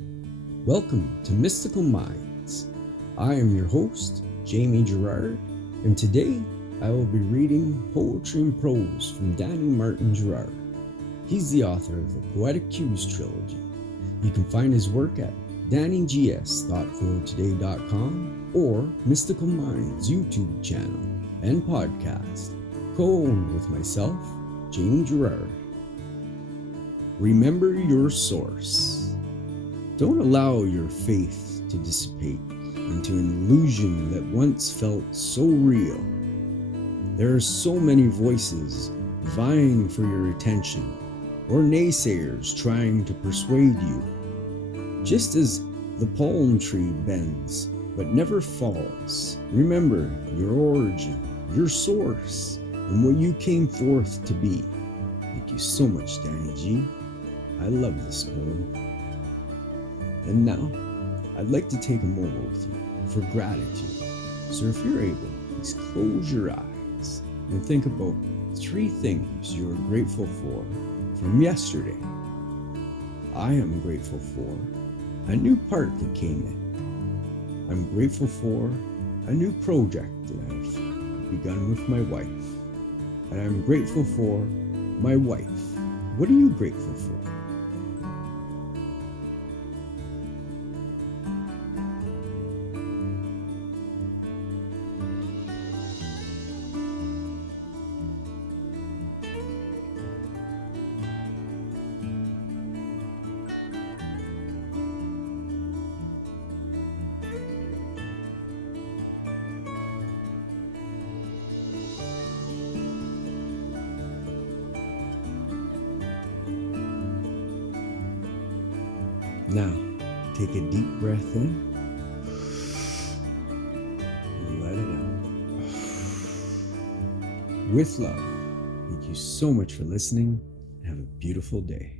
Welcome to Mystical Minds. I am your host, Jamie Girard, and today I will be reading Poetry and Prose from Danny Martin Girard. He's the author of the Poetic Cues trilogy. You can find his work at DannyGS.poetrytoday.com or Mystical Minds YouTube channel and podcast, co-owned with myself, Jamie Girard. Remember your source. Don't allow your faith to dissipate into an illusion that once felt so real. There are so many voices vying for your attention, or naysayers trying to persuade you. Just as the palm tree bends but never falls, remember your origin, your source, and what you came forth to be. Thank you so much, Danny G. I love this poem. And now, I'd like to take a moment with you for gratitude. So if you're able, please close your eyes and think about 3 things you're grateful for from yesterday. I am grateful for a new part that came in. I'm grateful for a new project that I've begun with my wife. And I'm grateful for my wife. What are you grateful for? Now, take a deep breath in and let it out. With love, thank you so much for listening and have a beautiful day.